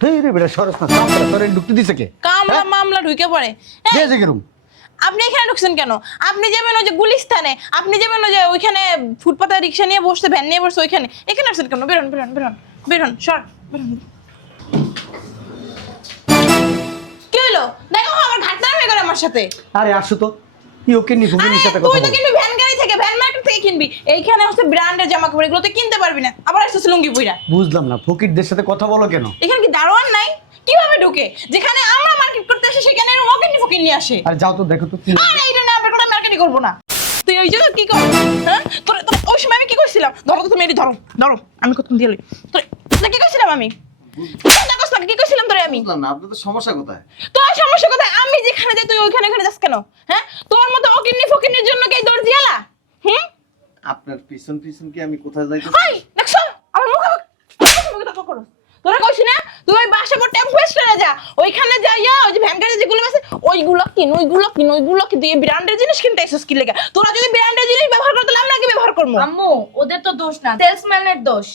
তুই রে বেটা সরস না কামলা তোরে ঢুকতে দিছে কে? কামলা মামলা ঢুকে পড়ে। কে যে গেরুম? আপনি এখানে ঢুকছেন কেন? আপনি যাবেন ওই যে গুলিস্তানে, আপনি যাবেন ওই যে ওইখানে ফুটপাতে রিক্সা নিয়ে বসতে, ভ্যান নিয়ে বসতে, ওইখানে এখানে আসছেন কেন? বেরোন বেরোন বেরোন বেরোন, সর বেরোন। কি হলো? দেখো আমার ঘাটটা হয়ে গেল আমার সাথে। আরে আসো তো, কি ওকে নি ভুগিনির সাথে কথা তুই তো বল। কিনবি ভ্যান গাড়ি থেকে, ভ্যান মার্কেট থেকে কিনবি। এইখানে হচ্ছে ব্র্যান্ডের জামা কাপড়, এগুলো তো কিনতে পারবি না। আবার আসছিস লুঙ্গি পুইরা। বুঝলাম না ফকিরদের সাথে কথা বলো কেন? এখানে কি দারোয়ান নাই? কিভাবে ঢুকে? যেখানে আমরা মার্কেট করতে আসি সেখানে ওকেনি ফকির নিয়ে আসে। আর যাও তো দেখো তো কি। আরে এইটা না, আমরা কোনো মার্কেটই করবো না। তুই ওই জন্য কি কর? হ্যাঁ তোর তোর ওই সময় আমি কি করছিলাম? ধরো তো তুমি এটি ধরো ধরো, আমি কত দিয়ে লই। তোর তোর কি করছিলাম আমি? কি করছিলাম তোরে আমি? বুঝলাম না আপনাদের সমস্যা কোথায়? তোর সমস্যা কোথায়? আমি যেখানে যাই তুই ওইখানে ওখানে যাস কেন? হ্যাঁ তোর মতো অকিন্নি ফকিন্নির জন্য কি দর্জিয়ালা? হুম? আপনার পিছন পিছন কি আমি কোথায় যাইতেছি? হাই দেখছো আমার মুখে তো করো। তোরা কইছিস না তুই ওই বাসা পর টেম্পো স্ট্যান্ডে যা, ওইখানে যাইয়া ওই যে ভ্যান গাড়ি যেগুলো আছে ওইগুলো কিন, ওইগুলো কি দিয়ে ব্র্যান্ডের জিনিস কিনতে এসেছিস কি লেগে? তোরা যদি ব্র্যান্ডের জিনিস ব্যবহার করতে আমরা কি ব্যবহার করবো? আম্মু ওদের তো দোষ না, সেলসম্যানের দোষ।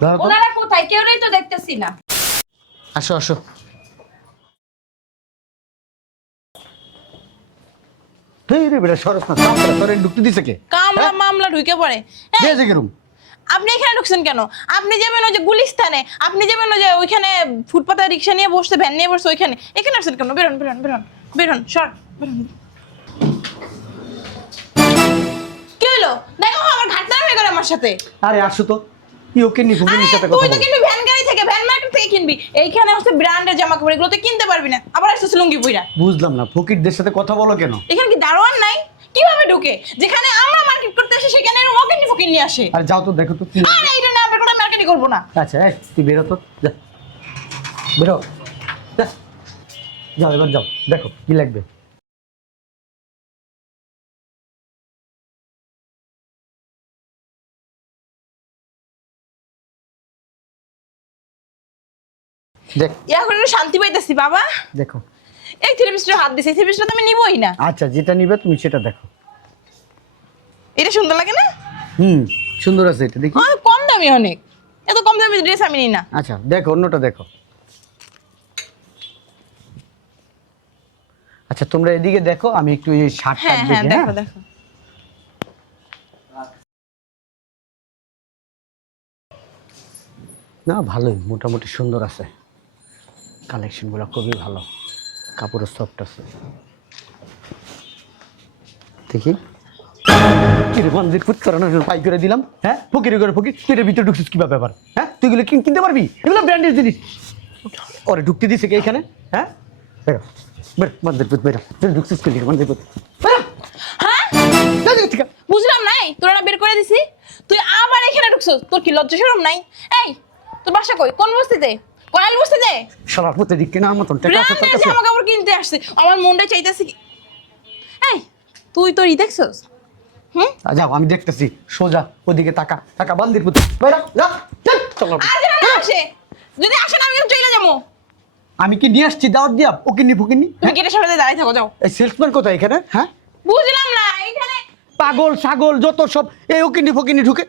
ধরো তো। ওনারা কোথায়? কেউই তো দেখতেছি না। আসো আসো। তুই রে বেটা সরস না কামলা তোরে ঢুকতে দিছে কে? কামলা মামলা ঢুকে পড়ে। কে যে গেরুম? আপনি এখানে ঢুকছেন কেন? আপনি যাবেন ওই যে গুলিস্তানে, আপনি যাবেন ওই যে ওইখানে ফুটপাতে রিক্সা নিয়ে বসতে, ভ্যান নিয়ে বসতে, ওইখানে এখানে আসছেন কেন? বেরোন বেরোন বেরোন বেরোন, সর বেরোন। কি হলো? দেখো আমার ঘাটটা হয়ে গেল আমার সাথে। আরে আসো তো, কি ওকে নি ভুগিনির সাথে কথা তুই তো বল। কিনবি ভ্যান গাড়ি থেকে, ভ্যান মার্কেট থেকে কিনবি। এইখানে হচ্ছে ব্র্যান্ডের জামা কাপড়, এগুলো তো কিনতে পারবি না। আবার আসছিস লুঙ্গি পুইরা। বুঝলাম না ফকিরদের সাথে কথা বলো কেন? এখানে কি দারোয়ান নাই? কিভাবে ঢুকে? যেখানে আমরা মার্কেট করতে আসি সেখানে ওকেনি ফকির নিয়ে আসে। আর যাও তো দেখো তো কি। আরে এইটা না, আমরা কোনো মার্কেটই করবো না। আচ্ছা এই তুই বেরো তো, যা বেরো, যা। যাও এবার যাও দেখো কি লাগবে। দেখ এখন একটু শান্তি পাইতেছি বাবা। দেখো। এই থ্রি হাত দিছে, থ্রি পিসটা তো আমি নিবই না। আচ্ছা যেটা নিবে তুমি সেটা দেখো। এটা সুন্দর লাগে না? সুন্দর আছে এটা দেখি। কম দামি অনেক, এত কম দামি ড্রেস আমি নিই না। আচ্ছা দেখো অন্যটা দেখো। আচ্ছা তোমরা এদিকে দেখো, আমি একটু এই শার্টটা হ্যাঁ হ্যাঁ দেখি। দেখো দেখো। না ভালোই, মোটামুটি সুন্দর আছে, কালেকশনগুলো খুবই ভালো, কাপড়ের সফট আছে। দেখি কিরে মন্দির ফুট করানো পাই করে দিলাম। হ্যাঁ ফকির করে ফকির, তুই এর ভিতরে ঢুকছিস কিভাবে ব্যাপার? হ্যাঁ তুই এগুলো কিনতে পারবি? এগুলো ব্র্যান্ডের জিনিস। ওরে ঢুকতে দিছে কে এখানে? হ্যাঁ বেরো বের মন্দির ফুট বেরো, তুই ঢুকছিস কে মন্দির ফুট? হ্যাঁ বুঝলাম নাই, তোরা বের করে দিছি, তুই আবার এখানে ঢুকছস। তোর কি লজ্জা শরম নাই? এই তোর বাসা কই? কোন বস্তিতে? কয়াল বস্তিতে? সবার প্রতি দিক কেনার মতন টাকা আছে তোর ব্র্যান্ডের কাছে? জামা কাপড় কিনতে আসছে, আমার মনটা চাইতেছে কি। এই তুই তোর দেখছস? যাও আমি দেখতেছি, সোজা ওদিকে তাকা তাকা বান্দির পুত বেরো যা চল চল। আর যেন না আসে, যদি আসে না আমি কিন্তু চলে যাবো। আমি কি নিয়ে আসছি দাওয়াত দিয়া ওকিনি ফকিনি? তুমি গেটের সামনে দাঁড়াই থাকো, যাও। এই সেলসম্যান কোথায় এখানে? হ্যাঁ বুঝলাম না এখানে। পাগল ছাগল যত সব এই ওকিনি ফকিনি ঢুকে।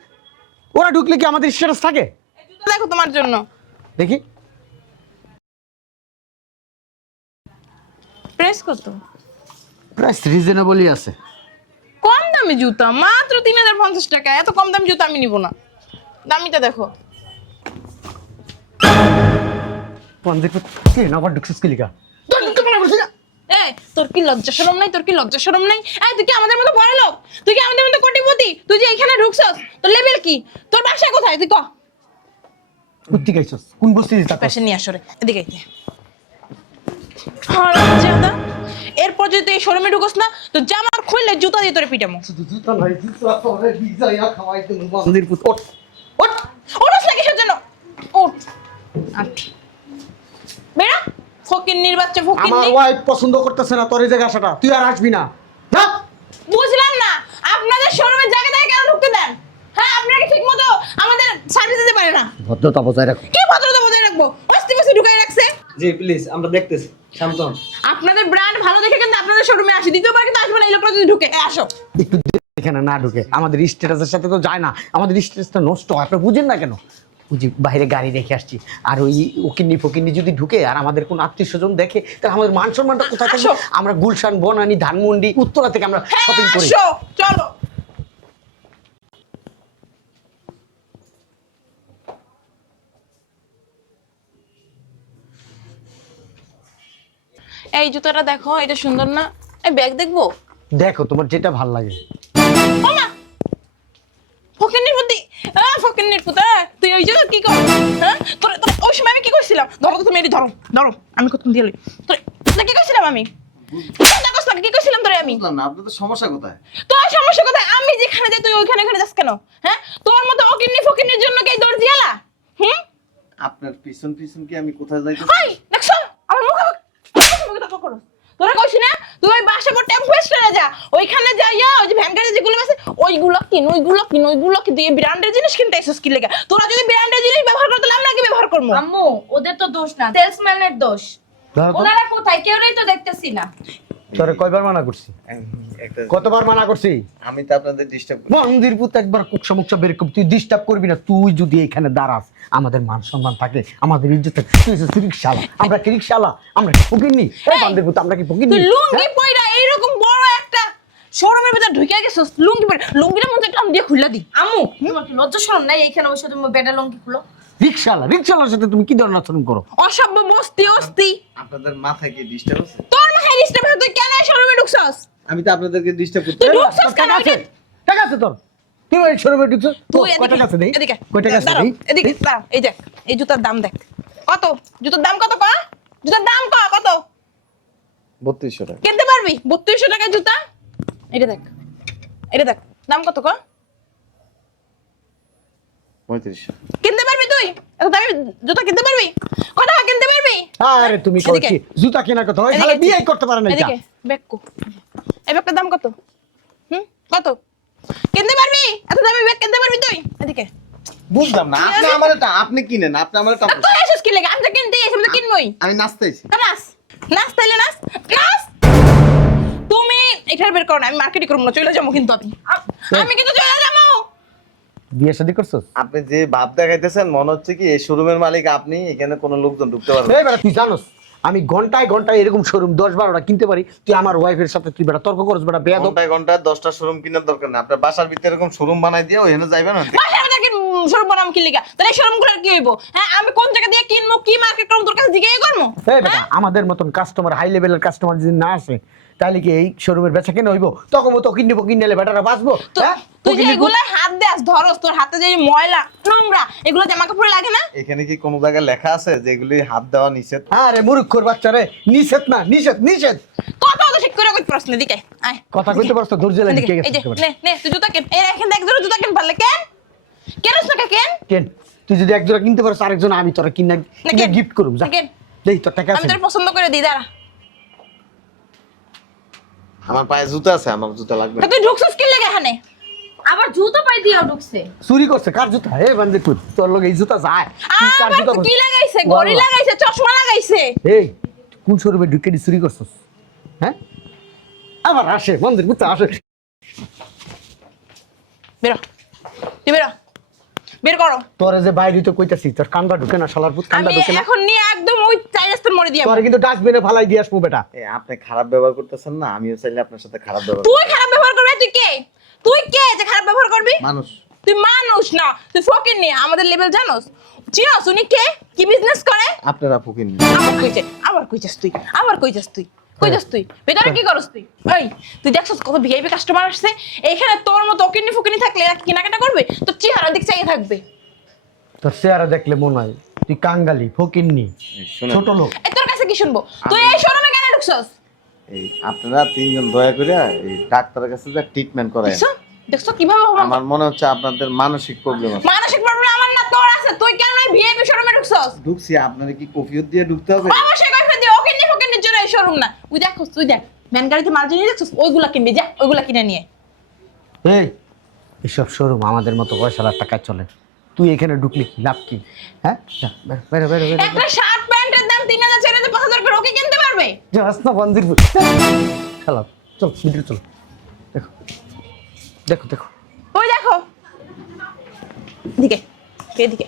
ওরা ঢুকলে কি আমাদের স্ট্যাটাস থাকে? এই জুতো দেখো তোমার জন্য। দেখি প্রেস কত? প্রাইস রিজনেবলই আছে। কম দামি জুতা মাত্র 3050 টাকা, এত কম দামি জুতা আমি নিব না। দামিটা দেখো। বান্দির পুত কে না আবার ঢুকছিস কি লিগা? তোর ঢুকতে পারা বলছিস না? এই তোর কি লজ্জা শরম নাই? তোর কি লজ্জা শরম নাই? এই তুই কি আমাদের মতো বড় লোক? তুই কি আমাদের মতো কোটিপতি? তুই যে এখানে ঢুকছস, তোর লেভেল কি? তোর বাসা কোথায় তুই ক? কুত্তি গাইছস কোন বস্তি দিতা? পেছনে নিয়ে আসরে, এদিকে আইতে। হারামজাদা, এরপর যদি তুই এই শোরুমে ঢুকস না তো জামা খুললে জুতা দিয়ে তোরে পিটামো। জুতা নাই জুতা তোরে ভিজাইয়া খাওয়াইতে বান্দির পুত ওঠ ওঠ। ওঠস না কিসের জন্য? ওঠ আট বেড়া ফকিন্নির বাচ্চা আমার ফকিন্নি। ওয়াইফ পছন্দ করতেছে না তোর এই জায়গা আসাটা, তুই আর আসবি না। যা বুঝলাম না আপনাদের শোরুমের জায়গা থেকে কেন ঢুকতে দেন? হ্যাঁ আপনারা কি ঠিক মতো আমাদের সার্ভিস দিতে পারে না? ভদ্রতা বজায় রাখো। কি ভদ্রতা বজায় রাখবো? অস্তি বস্তি ঢুকাই রাখছে। জি প্লিজ আমরা দেখতেছি, শান্ত হন। আপনাদের ব্র্যান্ড ভালো দেখে কিন্তু আপনাদের শোরুমে আসি, দ্বিতীয়বার কিন্তু আসবে না এই লোকটা যদি ঢুকে। আসো একটু এখানে না ঢুকে আমাদের স্ট্যাটাসের সাথে তো যায় না, আমাদের স্ট্যাটাসটা নষ্ট হয়, আপনি বুঝেন না কেন? ওই যে বাইরে গাড়ি রেখে আসছি, আর ওই ওকিন্নি ফকিন্নি যদি ঢুকে আর আমাদের কোনো আত্মীয় স্বজন দেখে তাহলে আমাদের মান সম্মানটা কোথায় থাকবে? আসো। আমরা গুলশান, বনানী, ধানমন্ডি, উত্তরা থেকে আমরা হ্যাঁ শপিং করি। আসো চলো। এই জুতাটা দেখো, এটা সুন্দর না? এই ব্যাগ দেখবো? দেখো তোমার যেটা ভাল লাগে। ওমা ফকিন্নির বুদ্ধি, ফকিন্নির পুতা, তুই ওই জায়গা কি কর? হ্যাঁ তোর তোর ওই সময় আমি কি করছিলাম? ধরো তো তুমি, এটি ধরো ধরো, আমি কত দিয়ে লই তোর। তোর কি করছিলাম আমি? কি করছিলাম তোরে আমি? বুঝলাম না আপনাদের সমস্যা কোথায়? তোর সমস্যা কোথায়? আমি যেখানে যাই তুই ওইখানে এখানে যাস কেন? হ্যাঁ তোর মতো অকিন্নি ফকিন্নির জন্য কি দৌড় দিয়ালা? আপনার পিছন পিছন কি আমি কোথায় যাইতেছি? হাই দেখছো আমার মুখে তর্ক করো। তোরা কইছি না তুই ওই বাসা পর টেম্পো স্ট্যান্ডে যা, ওইখানে যাইয়া ওই যে ভ্যান গাড়ি যেগুলো আছে ওইগুলো কিন, ওইগুলো কি দিয়ে ব্র্যান্ডের জিনিস কিনতে আইছস কি লাগা? তোরা যদি ব্র্যান্ডের জিনিস ব্যবহার করতে আমরা কি ব্যবহার করব? আম্মু ওদের তো দোষ না, সেলসম্যানের দোষ। ধরো তো। ওনারা কোথায়? কেউই তো দেখতেছি না। তোরে কয়বার মানা করছি? একটা কতবার মানা করছি? আমি তো আপনাদের ডিস্টার্ব করি। মন্দির পুত একবার কুকসা মুকসা বের করবি, তুই ডিস্টার্ব করবি না। তুই যদি এখানে দাঁড়াস আমাদের মান সম্মান থাকে, আমাদের ইজ্জত থাকে। তুই হচ্ছে রিকশালা, আমরা কি রিকশালা? আমরা কি ফকিন্নি? এই মন্দির পুত আমরা কি ফকিন্নি? তুই লুঙ্গি পয়রা এইরকম বড় একটা শোরুমের ভিতর ঢুকে গেছস, লুঙ্গি পরে লুঙ্গিটা মধ্যে একটা দিয়ে খুলে দি। আম্মু তোমার কি লজ্জা শরম নাই? এইখানে বসে তুমি বেডা লঙ্কি খুলো। রিকশালা, রিকশালার সাথে তুমি কি ধরনের আচরণ করো? অসভ্য বস্তি অস্তি। আপনাদের মাথায় কি ডিস্টার্ব আছে? তোর মাথায় ডিস্টার্ব হয়ে তুই কেন শোরুমে ঢুকছস? আমি তো আপনাদেরকে ডিস্টার্ব করতে তুই এই ঢুকছস তোর কেন? টাকা আছে? টাকা আছে তোর? তুই ওই শোরুমে ঢুকছিস? তুই কয় টাকা আছে দেই? এদিকে কয় টাকা আছে দাঁড়াও, দেই? এদিকে দাঁড়াও, এই দেখ এই জুতার দাম দেখ কত। জুতার দাম কত কয়? জুতার দাম কত? 3200 টাকা। কিনতে পারবি 3200 টাকার জুতা? এটা দেখ, এটা দেখ দাম কত কয়? 3500। কিনতে পারবি তুই? এত দামি জুতা কিনতে পারবি? কত টাকা কিনতে পারবি? আরে তুমি কই এদিকে। কি জুতা কেনার কথা? ওই শালা এদিকে। বিয়ে করতে পারে না এটা। এদিকে ব্যাগ কো। এই ব্যাগটার দাম কত? কত কিনতে পারবি? এত দামি ব্যাগ কিনতে পারবি তুই? এদিকে বুঝলাম না, আপনি আমার এটা আপনি কিনেন, আপনি আমার এটা। তুই এসেছিস কি লাগে? আমি তো কিনতে এসে, আমি তো কিনবই। আমি নাচতেছি। নাচ নাচ তাইলে নাচ নাচ। তুমি এটার বের করো না, আমি মার্কেটে করবো না, চলে যাবো কিন্তু আমি কিন্তু চলে যাবো। বিয়ে শাদী করছস? আপনি যে ভাব দেখাইতেছেন মনে হচ্ছে কি এই শোরুমের মালিক আপনি, এখানে কোনো লোকজন ঢুকতে পারবে না। এই বেটা তুই জানোস আমি ঘন্টায় ঘন্টায় এরকম শোরুম 10-12টা কিনতে পারি? তুই আমার ওয়াইফের সাথে তুই বেটা তর্ক করছ বেটা, বেয়াদব। ঘন্টায় ঘন্টায় 10টা শোরুম কেনার দরকার নেই। আপনার বাসার ভিতরে এরকম শোরুম বানাই দিয়ে ওখানে যাইবেন না। বাসার মধ্যে কি শোরুম বানাম কি লিগা? তাহলে শোরুম গুলো কি হইব? হ্যাঁ আমি কোন জায়গা দিয়ে কিনবো, কি মার্কেট করবো, তোর কাছে জিজ্ঞাসা করবো? এই বেটা আমাদের মতন কাস্টমার, হাই লেভেলের কাস্টমার যদি না আসে তাহলে কি এই শোরুমের বেচা কেন হইব? তখন তো কিনবো, কিনলে বেটারা বাঁচবো। হ্যাঁ তুই যে এগুলো হাত দেস ধরস, তোর হাতে যে ময়লা নোংরা এগুলো জামা কাপড়ে লাগে না? এখানে কি কোনো জায়গায় লেখা আছে যে এগুলি হাত দেওয়া নিষেধ? আরে মূর্খর বাচ্চা রে, নিষেধ না, নিষেধ নিষেধ। কথা তো ঠিক করে কই প্রশ্ন দিকে আয় কথা কইতে পারছ? ধৈর্য লাগে কে এই যে গেছে? নে নে তুই জুতা কেন, এই এখান থেকে একজোড়া জুতা কেন পারলে কেন? কেনস না কেন? কেন তুই যদি এক জোড়া কিনতে পারছ আরেকজন আমি তোরা কিনে কেন? গিফট করব। যা কেন? দেই তোর টাকা আমি আছে? তোর পছন্দ করে দিই, দাঁড়া। আমার পায়ে জুতা আছে, আমার জুতা লাগবে তা না। তুই ঢুকছিস কি লাগে এখানে? আবার জুতো পাই দিয়েও ঢুকছে। চুরি করছে? কার জুতা? এই বান্দে তুই তোর লগে এই জুতা যায়? তুই কার আবার জুতা তো কি পরছিস? লাগাইছে? ঘড়ি ওয়াল্লাহ। লাগাইছে, চশমা লাগাইছে। এই কোন শোরুমে ঢুকে চুরি করছস? হ্যাঁ আবার আসে মন্দির বুঝতে আসে। বেরো, তুই বেরো, বের করো। তোরে যে বাইরে তো কইতাছি তোর কান্দা ঢুকে না, শালার পুত কান্দা আমি ঢুকে না। এখন নিয়ে একদম ওই চার রাস্তার মোড়ে দিয়ে তোরে কিন্তু ডাস্টবিনে ফালাই দিয়ে আসবো বেটা। আপনি খারাপ ব্যবহার করতেছেন না, আমিও চাইলে আপনার সাথে খারাপ ব্যবহার তুই খারাপ ব্যবহার করবি? তুই কে? তুই কে যে খারাপ ব্যবহার করবি? মানুষ। তুই মানুষ না, তুই ফকির নি। আমাদের লেভেল জানোস? চিনোস উনি কে, কি বিজনেস করে? আপনারা ফুকিন। আবার কইছে, আবার কইছস তুই, আবার কইছস তুই, কইছস তুই বেটারে কি করস তুই? এই তুই দেখছস কত ভিআইপি কাস্টমার আসছে এইখানে? তোর মতো অকিনি ফুকিনি থাকলে এরা কি কেনাকাটা করবে? তোর চেহারা দিক চাইয়ে থাকবে। তোর চেহারা দেখলে মনে হয় তুই কাঙ্গালি, ফকিন্নি, শুনেন, ছোট লোক। এই তোর কাছে কি শুনবো? তুই এই শোরুমে কেন ঢুকছস? এই আপনারা তিনজন দয়া করে এই ডাক্তারের কাছে যা ট্রিটমেন্ট করায়। দেখছো দেখছো কিভাবে আমার মনে হচ্ছে আপনাদের মানসিক প্রবলেম আছে। মানসিক প্রবলেম আমার না তোর আছে। তুই কেন এই ভিআইপি শোরুমে ঢুকছস? ঢুকছি, আপনারা কি কফিয়ত দিয়ে ঢুকতে হবে? অবশ্যই কইফা দি, অকিনি ফুকিনির জন্য এই শোরুম না। তুই দেখছস, তুই দেখ ভ্যান গাড়িতে মাল জিনিস দেখছস, ওইগুলা কিনবি, যা ওইগুলা কিনে নিয়ে। এই এসব শোরুম আমাদের মতো পয়সার টাকায় চলে। তুই এখানে ঢুকলি কি লাভ কি? হ্যাঁ যা, বেরো বেরো বেরো একটা শার্ট প্যান্টের দাম 3000 4000 5000 করে ওকে কিনতে পারবে? যাস না মন্দির। চলো চল ভিতরে চলো। দেখো দেখো দেখো ওই দেখো এদিকে এদিকে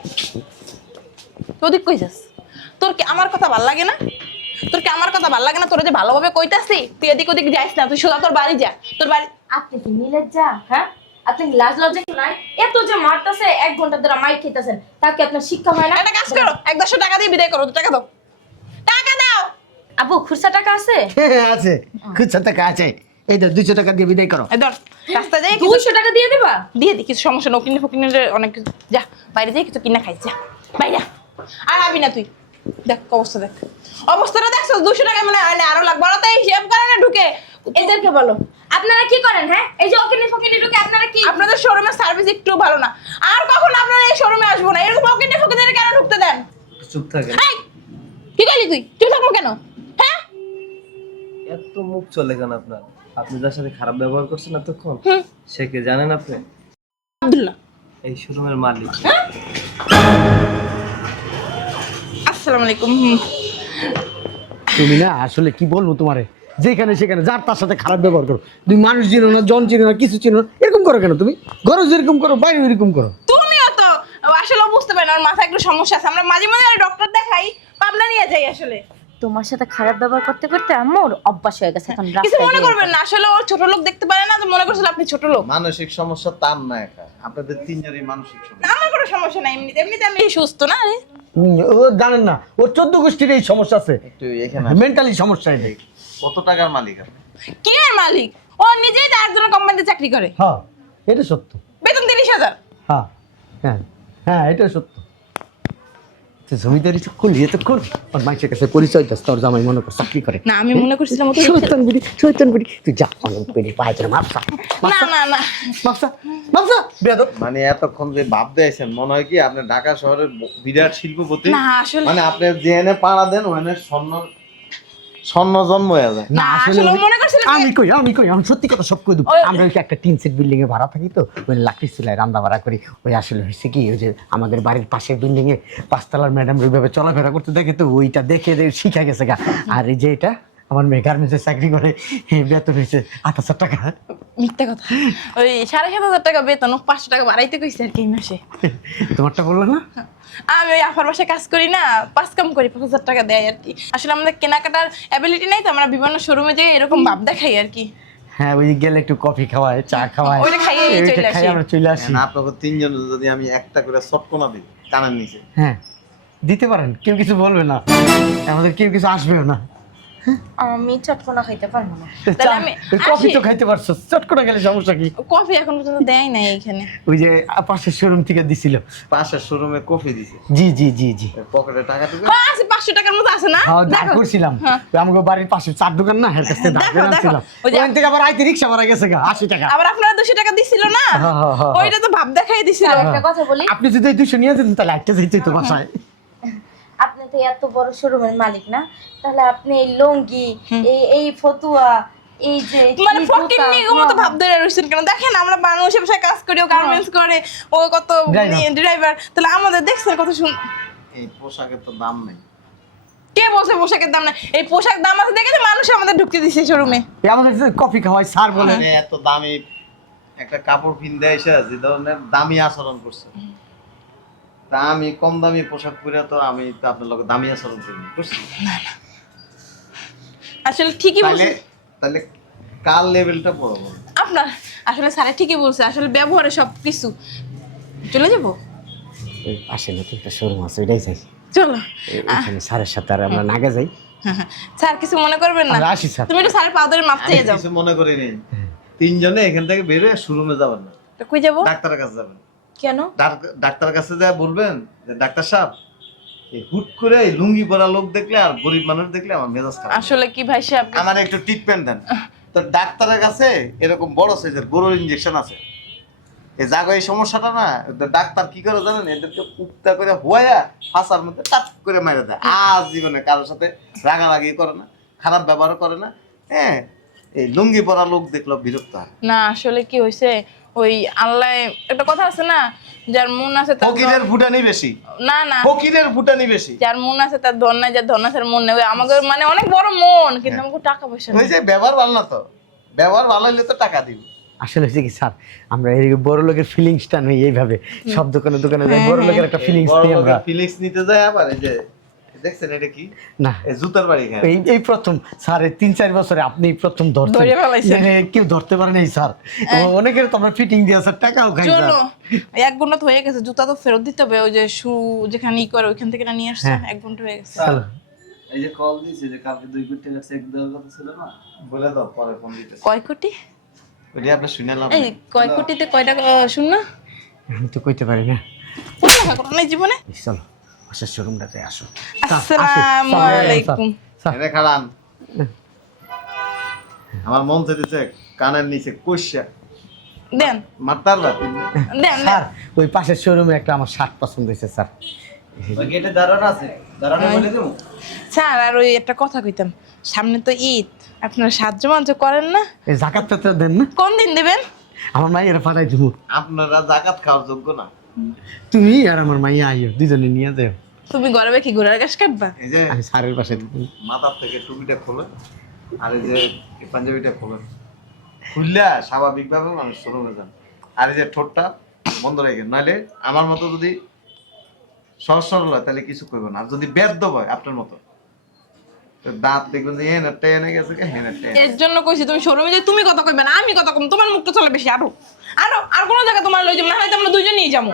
তুই ওদিক কই যাস? তোর কি আমার কথা ভাল লাগে না? তোর কি আমার কথা ভাল লাগে না? তোর যে ভালোভাবে কইতাছি তুই এদিক ওদিক যাইস না, তুই সোজা তোর বাড়ি যা। তোর বাড়ি আপনি কি মিলে যা? হ্যাঁ, আপনি কি লাজ লজ্জা কি নাই? এত যে মারতাছে 1 ঘন্টা ধরে মাইর খেতেছেন, তাকে আপনার শিক্ষা হয় না? একটা কাজ করো, 100 টাকা দিয়ে বিদায় করো। টাকা দাও, টাকা দাও। আবু খুরসা টাকা আছে? হ্যাঁ আছে, খুচরা টাকা আছে। এই তো 200 টাকা দিয়ে বিদায় করো। এই ধর, রাস্তায় যাই 200 টাকা দিয়ে দেবা? দিয়ে দি, কিছু সমস্যা নকিনে ফকিনে অনেক কিছু। যা বাইরে যাই কিছু কিনা খাইস, যা বাইরে। আর আবি না তুই। দেখ অবস্থা, দেখ অবস্থাটা দেখছো। 200 টাকা মানে আরো লাগবে না, তাই হিসাব করে না ঢুকে। এদেরকে বলো আপনারা কি করেন? হ্যাঁ, এই যে ওকিনি ফকিনি ঢুকে আপনারা কি? আপনাদের শোরুমের সার্ভিস একটু ভালো না। আর কখন আপনারা এই শোরুমে আসবো না। এরকম ফকিনে ফকিনে কেন ঢুকতে দেন? চুপ থাকেন। এই কি করলি তুই? চুপ থাকবো কেন? হ্যাঁ, এত মুখ চলে কেন আপনার? আপনি যার সাথে খারাপ ব্যবহার করছেন এতক্ষণ, সে কে জানেন আপনি? আব্দুল্লাহ। এই শোরুমের মালিক। আসসালামু আলাইকুম। তুমি না আসলে কি বলবো তোমারে, যেখানে সেখানে যার তার সাথে খারাপ ব্যবহার করো। তুমি মানুষ চিনো না, জন চিনো না, কিছু চিনো না, এরকম করো কেন? তুমি ঘরে যেরকম করো বাইরে এরকম করো। তুমিও তো আসলে বুঝতে পারেন ওর মাথায় একটু সমস্যা আছে। আমরা মাঝে মাঝে ডক্টর দেখাই, পাবনা নিয়ে যাই। আসলে তোমার সাথে খারাপ ব্যবহার করতে করতে আম্মুর অভ্যাস হয়ে গেছে, এখন কিছু রাস্তায় মনে বের করবেন না। আসলে ও ছোট লোক দেখতে পারে না, তো মনে করছিল আপনি ছোট লোক। মানসিক সমস্যা তার না একা, আপনাদের তিনজনই মানসিক সমস্যা। আমার কোনো সমস্যা নাই, এমনিতে এমনিতে আমি সুস্থ না। আরে ও জানেন না, ওর 14 গোষ্ঠীর এই সমস্যা আছে, একটু এখানে মেন্টালি সমস্যা এটাই। কত টাকার মালিক আপনি? কি এর মালিক? ও নিজেই তো একজনের কোম্পানিতে চাকরি করে, হ্যাঁ এটা সত্য। বেতন 30,000। হ্যাঁ হ্যাঁ হ্যাঁ এটা সত্য। তুই জমিদারি তো করলি, এ তো কর। আর মানুষের কাছে পরিচয় দাস, তোর জামাই মনে কর চাকরি করে। না আমি মনে করছিলাম ও তো শয়তান বুড়ি, শয়তান বুড়ি। তুই যা অনেক বেড়ে পায়ে ধরে মাপসা না না না। মাপসা মাপসা বেয়াদব। মানে এতক্ষণ যে ভাব দিয়েছেন মনে হয় কি আপনি ঢাকা শহরের বিরাট শিল্পপতি। না, আসলে- মানে আপনি যেখানে পাড়া দেন ওখানে স্বর্ণ জন্ম হয়ে যায়। না না, আসলে আসলে ও মনে করছিল যে- আমি কই আমি সত্যি কথা সব কই দেব। আমরা ওই যে একটা টিন সেট বিল্ডিং এ ভাড়া থাকি, তো ওই লাকড়ি চুলায় রান্না বাড়া করি। ওই আসলে হয়েছে কি, ওই যে আমাদের বাড়ির পাশের বিল্ডিং এ 5 তলার ম্যাডাম ওইভাবে চলাফেরা করতে দেখে, তো ওইটা দেখে শিখা গেছে গা। আর এই যে এটা আমার মেয়ে গার্মেন্টসে চাকরি করে, বেতন হয়েছে 8,000 টাকা। মিথ্যা কথা। ওই 7,500 টাকা বেতন, ও 500 টাকা বাড়াইতে কইছে আর কি এই মাসে। তোমারটা বললো না? আমি ওই আফার বাসায় কাজ করি না, 5 কাম করি, 5,000 টাকা দেয় আর কি। আসলে আমাদের কেনাকাটার অ্যাবিলিটি নাই, তো আমরা বিভিন্ন শোরুমে যাই এরকম ভাব দেখাই আর কি। হ্যাঁ ওই গেলে একটু কফি খাওয়ায়, চা খাওয়ায়, ওইটা খাইয়ে ওইটা চলে খাই আসি। আমরা চলে আসি। না আপনাকে তিনজন যদি আমি একটা করে সটকোনা দিই কানের নিচে, হ্যাঁ দিতে পারেন, কেউ কিছু বলবে না, আমাদের কেউ কিছু আসবেও না। আমি চটকনা খাইতে পারবো না। তাহলে আমি কফি আসি। তো খাইতে পারছো, চট করে গেলে সমস্যা কি? কফি এখন পর্যন্ত দেয় নাই এইখানে। ওই যে পাশের শোরুম থেকে দিছিল। পাশের শোরুমে কফি দিছে, জি জি জি জি। পকেটে টাকা দিবে। হ্যাঁ আছে, 500 টাকার মতো আছে না? হ্যাঁ ধার দেখো। করছিলাম। হ্যাঁ। ওই আমাদের বাড়ির পাশে চার দোকান না, এর কাছ থেকে ধার দেখো, করে দেখো। আনছিলাম। ওই যে- ওখান থেকে আবার আইতে রিক্সা ভাড়া গেছে গা 80 টাকা। আবার আপনারা 200 টাকা দিছিল না? হ্যাঁ, হ্যাঁ, হ্যাঁ, ওইটা তো ভাব দেখাই দিছিল। আর একটা কথা বলি, আপনি যদি এই 200 নিয়ে যেতেন তাহলে একটা যেতে তো বাসায়। আপনি তো এত বড় শোরুমের মালিক না, তাহলে আপনি এই লুঙ্গি, এই ফতুয়া, এই যে মানে কি ফকির জুতা, নিগো মতো ভাব ধরে রইছেন কেন? দেখেন আমরা মানুষের বাসায় কাজ করি, ও গার্মেন্টস করে, ও কত Driver। ড্রাইভার। তাহলে আমাদের দেখছেন কত এই পোশাকের তো দাম নেই। কে বলছে পোশাকের দাম না? এই পোশাক দাম আছে দেখে তো মানুষ আমাদের ঢুকতে দিছে শোরুমে। এই আমাদের যে কফি খাওয়ায় স্যার বলে। মানে এত দামি একটা কাপড় কিনতে এসে যে ধরনের দামি আচরণ করছে, তা আমি কম দামি পোশাক পরে তো আমি তো আপনার লোক দামি আচরণ করি বুঝছি। আসলে ঠিকই তাহলে বলছে তাহলে কার লেভেলটা বড় বড়। আপনার। আসলে স্যারে ঠিকই বলছে, আসলে ব্যবহারে সব কিছু। চলে যাবো, এই পাশে নতুন একটা শোরুম আছে, ওইটাই যাই। চলো। ওইখানে স্যারের সাথে আর আমরা নাগে যাই। স্যার কিছু মনে করবেন না। আমরা আসি স্যার। তুমি একটু স্যারের পা ধরে মাপ আমি চেয়ে যাও। কিছু মনে করিনি, তিনজনে এখান থেকে বের হয়ে শোরুমে যাবেন না, তো কই যাবো? ডাক্তারের কাছে যাবেন। কেন? ডাক্তারের কাছে যা বলবেন যে ডাক্তার সাহেব, এই হুট করে এই লুঙ্গি পরা লোক দেখলে আর গরিব মানুষ দেখলে আমার মেজাজ খারাপ। আসলে কি ভাই সাহেব, আমার একটু ট্রিটমেন্ট দেন। তো ডাক্তারের কাছে এরকম বড় সাইজের গরুর ইনজেকশন আছে, এই জায়গায় এই সমস্যাটা না, তো ডাক্তার কি করে জানেন, এদেরকে উক্তা করে হুয়ায়া ফাঁসার মধ্যে টাপ করে মেরে দেয়। আজ জীবনে কারোর সাথে রাগারাগি করে না, খারাপ ব্যবহার করে না। হ্যাঁ, এই লুঙ্গি পরা লোক দেখলো বিরক্ত হয়। না আসলে কি হয়েছে, ওই আল্লাহ একটা কথা আছে না, যার মন আছে তার ফকিরের ফুটানি বেশি, না না, ফকিরের ফুটানি বেশি। যার মন আছে তার ধন নাই, যার ধন আছে তার মন নেই। ওই আমাদের মানে অনেক বড় মন, কিন্তু আমাকে টাকা পয়সা ওই নেই। যে ব্যবহার ভালো না, তো ব্যবহার ভালো হলে তো টাকা দিবি, আসলে হচ্ছে কি স্যার, আমরা এই বড় লোকের ফিলিংসটা নই এইভাবে, সব দোকানে দোকানে যাই বড় লোকের একটা ফিলিংস নিই আমরা। ফিলিংস নিতে যায় আবার এই যে দেখছেন এটা কি না এই জুতার বাড়ি খায় এই এই প্রথম স্যার, এই 3-4 বছরে আপনি প্রথম ধরছেন। ধরে ফেলাইছেন। মানে কেউ ধরতে পারে নাই স্যার, অনেকের তো আমরা ফিটিং দিয়ে স্যার টাকাও খাই স্যার। চলো 1 ঘন্টা তো হয়ে গেছে, জুতা তো ফেরত দিতে হবে, ওই যে শু যেখানে ই করে ওইখান থেকে না নিয়ে আসছে, 1 ঘন্টা হয়ে গেছে। চলো। এই যে কল দিয়েছে যে কালকে 2 কোটি টাকা চেক দেওয়ার কথা ছিল না, বলে দাও পরে ফোন দিতে কয় কোটি? ওইটা আপনি শুনেলাম এই কয় কোটিতে কয় টাকা শুন না, আমি তো কইতে পারি না। কোনো টাকা করো নাই জীবনে। চলো পাশের শোরুমটাতে আসো। আসসালামু আলাইকুম। স্যার এনে খাড়ান আমার মন চাইতেছে কানের নিচে কষা দেন মারতার রাত দেন স্যার ওই পাশের শোরুমে একটা আমার শার্ট পছন্দ হয়েছে স্যার। ওই গেটে দাঁড়ানো আছে, দাঁড়ানো বলে দেবো। স্যার আর ওই একটা কথা কইতাম, সামনে তো ঈদ, আপনারা সাহায্য মাঞ্জ করেন না? এই জাকাতটা দেন না, কোন দিন দেবেন? আমার মাইয়ের পাঠাই দিব। আপনারা জাকাত খাওয়ার যোগ্য না। তুমি আর আমার মাইয়া আইও, দুজনে নিয়ে যাও। তুমি গরমে কি ঘোড়ার ঘাস কাটবা? এই যে আমি স্যারের পাশে দিব। মাথার থেকে টুপিটা খোলেন আর এই যে এই পাঞ্জাবিটা খোলেন, খুললা স্বাভাবিকভাবে মানুষ শোরুমে যান। আর এই যে ঠোঁটটা বন্ধ রেখে, নাহলে আমার মতো যদি সহজ সরল হয় তাহলে কিছু করবে না, আর যদি বেদ্য হয় আপনার মতো তো দাঁত দেখবেন যে হেন একটা এনে গেছে হেন একটা এর জন্য কইছি তুমি শোরুমে যে তুমি কথা কইবে না, আমি কথা কম, তোমার মুখটা চলে বেশি। আরো আরো আর কোন জায়গা তোমার লই যাবো না, হয়তো আমরা দুইজনেই যাবো।